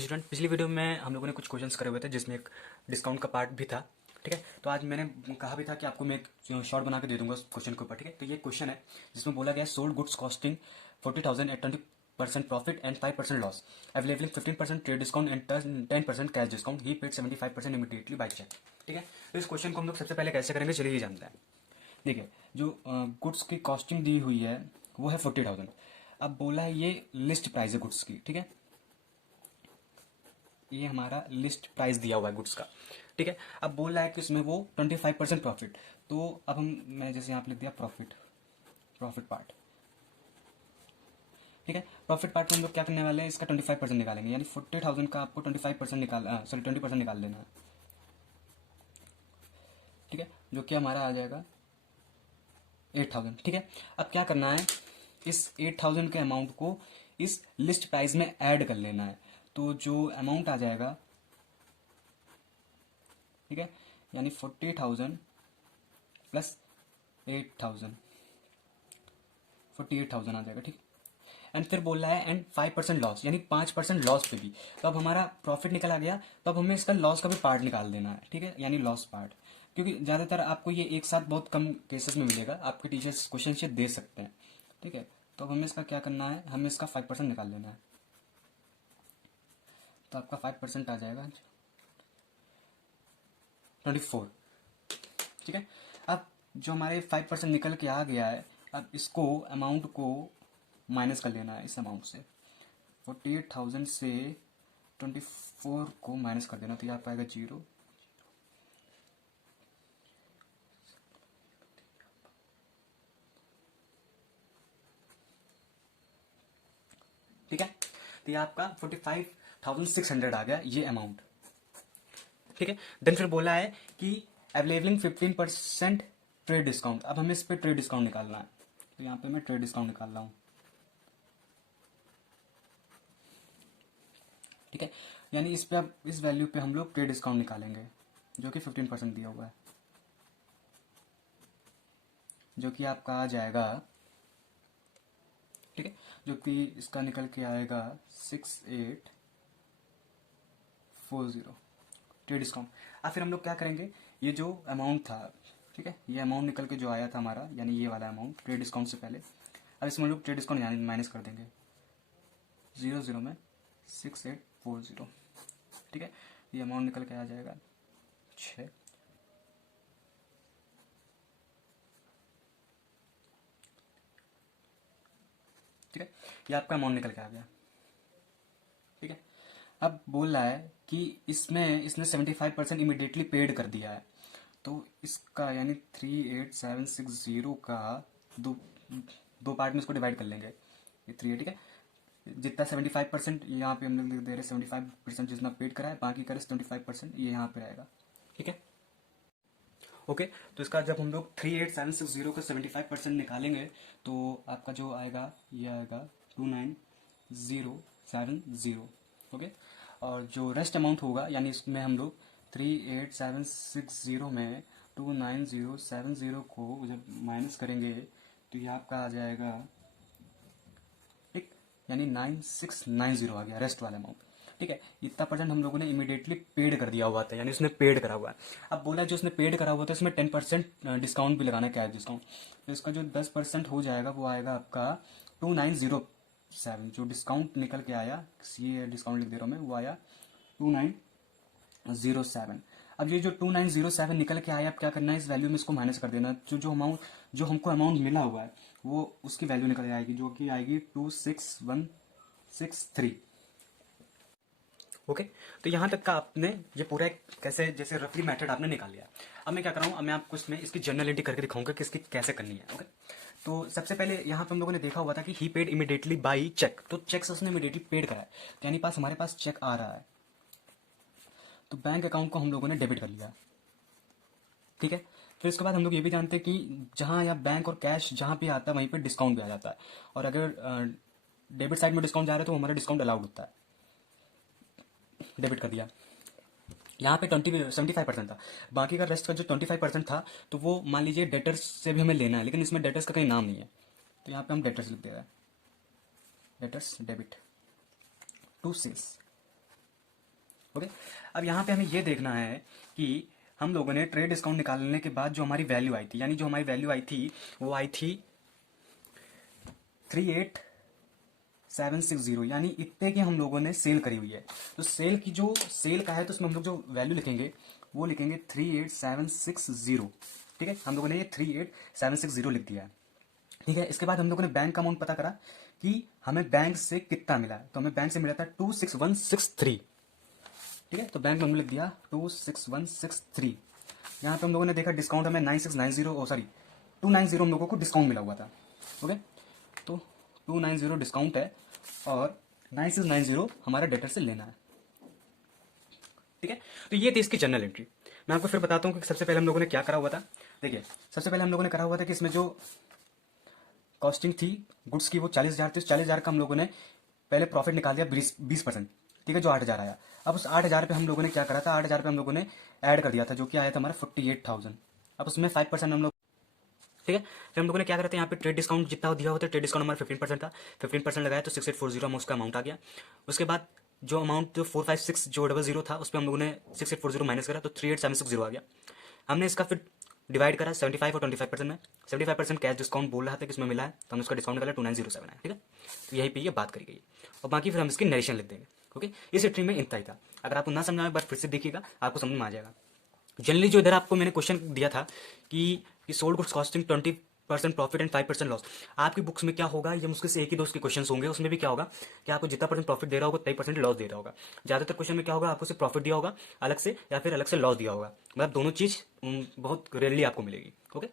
Student, पिछली video में हम लोगों ने कुछ क्वेश्चंस करे हुए थे जिसमें एक डिस्काउंट का पार्ट भी था। ठीक है, तो आज मैंने कहा भी था कि आपको मैं एक शॉर्ट बना के दे दूंगा क्वेश्चन के ऊपर। ठीक है, तो ये क्वेश्चन है जिसमें बोला गया sold goods costing 40,000 at 20% profit and 5% loss, availing 15% trade discount and 10% cash discount, he paid 75% immediately by cheque. ठीक है, तो इस क्वेश्चन को हम लोग सबसे पहले कैसे करेंगे चलिए ये जानते हैं। देखिए, जो गुड्स की कॉस्टिंग दी हुई है वो है 40,000। अब बोला है ये लिस्ट प्राइस है गुड्स की। ठीक है, ये हमारा लिस्ट प्राइस दिया हुआ है गुड्स का। ठीक है, अब बोल रहा है कि इसमें वो 25% प्रॉफिट। तो अब मैं जैसे यहाँ पे लिख दिया प्रॉफिट, प्रॉफिट पार्ट। ठीक है, प्रॉफिट पार्ट में हम लोग क्या करने वाले हैं, इसका 25% निकालेंगे, यानी 40,000 का आपको 25% निकाल 20% निकाल लेना है। ठीक है, जो कि हमारा आ जाएगा 8,000। ठीक है, अब क्या करना है, इस 8,000 के अमाउंट को इस लिस्ट प्राइस में ऐड कर लेना है। तो जो अमाउंट आ जाएगा, ठीक है, यानी 40,000 प्लस 8,000, 48,000 आ जाएगा। ठीक, एंड फिर बोल रहा है एंड 5% लॉस, यानी 5% लॉस पे भी। तो अब हमारा प्रॉफिट निकल आ गया, तो अब हमें इसका लॉस का भी पार्ट निकाल देना है। ठीक है, यानी लॉस पार्ट, क्योंकि ज़्यादातर आपको ये एक साथ बहुत कम केसेस में मिलेगा, आपके टीचर्स क्वेश्चन से दे सकते हैं। ठीक है, तो अब हमें इसका क्या करना है, हमें इसका 5% निकाल लेना है। तो आपका 5% आ जाएगा 24। ठीक है, अब जो हमारे 5% निकल के आ गया है, अब इसको अमाउंट को माइनस कर लेना है इस अमाउंट से। 48,000 से 24 को माइनस कर देना, तो यहाँ पाएगा 0। ठीक है, तो ये आपका 45,600 आ गया ये अमाउंट। ठीक है, देन फिर बोला है कि अवेलेबलिंग 15% ट्रेड डिस्काउंट। अब हमें इस पर ट्रेड डिस्काउंट निकालना है, तो यहाँ पे मैं ट्रेड डिस्काउंट निकाल रहा हूँ। ठीक है, यानी इस पे अब इस वैल्यू पे हम लोग ट्रेड डिस्काउंट निकालेंगे, जो कि 15% दिया हुआ है, जो कि आपका आ जाएगा। ठीक है, जो कि इसका निकल के आएगा 6840 ट्रेड डिस्काउंट। अब फिर हम लोग क्या करेंगे, ये जो अमाउंट था, ठीक है, ये अमाउंट निकल के जो आया था हमारा, यानी ये वाला अमाउंट ट्रेड डिस्काउंट से पहले, अब इसमें हम लोग ट्रेड डिस्काउंट यानी माइनस कर देंगे 00 में 6840। ठीक है, ये अमाउंट निकल के आ जाएगा 6। ठीक है, ये आपका अमाउंट निकल के आ गया। ठीक है, अब बोल रहा है कि इसमें इसने 75% इमीडिएटली पेड कर दिया है। तो इसका यानी 38,760 का दो दो पार्ट में इसको डिवाइड कर लेंगे, ये 3 है। ठीक है, जितना 75% यहाँ पे हम लोग लिख दे रहे, 75% जितना पेड करा है, बाकी का 25% ये यहाँ पे रहेगा। ठीक है, ओके, तो इसका जब हम लोग 38,760 का 75% निकालेंगे, तो आपका जो आएगा ये आएगा 29,070। ओके, और जो रेस्ट अमाउंट होगा, यानी इसमें हम लोग 38,760 में 29,070 को जब माइनस करेंगे, तो ये आपका आ जाएगा, ठीक, यानी 9690 आ गया रेस्ट वाला अमाउंट। ठीक है, इतना परसेंट हम लोगों ने इमीडिएटली पेड कर दिया हुआ था, यानी उसने पेड करा हुआ है। अब बोला जो उसने पेड करा हुआ था इसमें 10% डिस्काउंट भी लगाना है, कैश डिस्काउंट। तो इसका जो 10% हो जाएगा वो आएगा आपका 2907। जो डिस्काउंट निकल के आया, ये डिस्काउंट लिख दे रहा हूँ मैं, वो आया 2907। अब ये जो 2907 निकल के आया, अब क्या करना है, इस वैल्यू में इसको माइनस कर देना। जो हमको अमाउंट मिला हुआ है वो उसकी वैल्यू निकल आएगी, जो कि आएगी 26,163। ओके, तो यहाँ तक का आपने ये पूरा एक कैसे जैसे रफली मेथड आपने निकाल लिया। अब मैं क्या कर रहा हूँ, अब मैं आपको इसमें इसकी जर्नलिटी करके दिखाऊंगा कि इसकी कैसे करनी है। ओके, तो सबसे पहले यहाँ पे हम लोगों ने देखा हुआ था कि ही पेड इमीडिएटली बाई चेक, तो चेक से उसने इमीडिएटली पेड करा है, तो यानी पास हमारे पास चेक आ रहा है, तो बैंक अकाउंट को हम लोगों ने डेबिट कर लिया। ठीक है, फिर इसके बाद हम लोग ये भी जानते हैं कि जहाँ या बैंक और कैश जहाँ पे आता है वहीं पे डिस्काउंट भी आ जाता है, और अगर डेबिट साइड में डिस्काउंट जा रहा है तो हमारा डिस्काउंट अलाउड होता है, डेबिट कर दिया। यहाँ पे 75% था, बाकी का रेस्ट का जो 25% था, तो वो मान लीजिए डेटर्स से भी हमें लेना है, लेकिन इसमें डेटर्स का कहीं नाम नहीं है, तो यहाँ पे हम डेटर्स लिख दे रहे हैं, debtors debit to sales. Okay, अब यहाँ पे हमें ये देखना है कि हम लोगों ने ट्रेड डिस्काउंट निकालने के बाद जो हमारी वैल्यू आई थी, यानी जो हमारी वैल्यू आई थी वो आई थी 38,760, यानी इतने की हम लोगों ने सेल करी हुई है। तो सेल की जो सेल का है तो उसमें हम लोग जो वैल्यू लिखेंगे वो लिखेंगे 38,760। ठीक है, हम लोगों ने ये 38,760 लिख दिया है। ठीक है, इसके बाद हम लोगों ने बैंक का अमाउंट पता करा कि हमें बैंक से कितना मिला, तो हमें बैंक से मिला था 26163। ठीक है, तो बैंक में हमने लिख दिया 26163। यहाँ पे हम लोगों ने देखा डिस्काउंट हमें 9690, सॉरी 290 हम लोगों को डिस्काउंट मिला हुआ था। ओके, तो 290 डिस्काउंट है और 9690 हमारा डेटर से लेना है। ठीक है, तो ये थी इसकी जनरल एंट्री। मैं आपको फिर बताता हूँ कि सबसे पहले हम लोगों ने क्या करा हुआ था। देखिए, सबसे पहले हम लोगों ने करा हुआ था कि इसमें जो कॉस्टिंग थी गुड्स की वो 40,000 थी। उस 40,000 का हम लोगों ने पहले प्रॉफिट निकाल दिया 20%। ठीक है, जो 8,000 आया। अब उस 8,000 पे हम लोगों ने क्या करा था, 8,000 पे हम लोगों ने ऐड कर दिया था, जो कि आया था हमारा 48,000। अब उसमें 5% हम लोग, ठीक है, फिर हम लोगों ने क्या करा था, यहाँ पे ट्रेड डिस्काउंट जितना दिया होता है, ट्रेड डिस्काउंट हमारा 15% था, 15% लगाया तो 6840 में उसका अमाउंट आ गया। उसके बाद जो अमाउंट जो 456 जो 00 था उस पर हम लोगों ने 6840 माइनस करा तो 38760 आ गया। हमने इसका फिर डिवाइड करा 75 और 25% में। 75% कैश डिस्काउंट बोल रहा था कि इसमें मिला है, तो हमने उसका डिस्काउंट निकाला 2907 है। ठीक है, तो यहीं पे ये बात करी गई और बाकी फिर हम इसकी नरेशन लिख देंगे। ओके, इस हिस्ट्री में इतना ही था। अगर आपको ना समझ में आए बट फिर से देखिएगा, आपको समझ में आ जाएगा। जनरली जो इधर आपको मैंने क्वेश्चन दिया था कि sold goods costing 20% profit and 5% loss, आपकी बुक्स में क्या होगा, ये मुश्किल से एक ही दो उसके क्वेश्चन होंगे। उसमें भी क्या होगा कि आपको जितना परसेंट प्रॉफिट दे रहा होगा 23% लॉस दे रहा होगा। ज्यादातर क्वेश्चन में क्या होगा, आपको सिर्फ प्रॉफिट दिया होगा अलग से या फिर अलग से लॉस दिया होगा, मतलब दोनों चीज बहुत रेयरली आपको मिलेगी। ओके।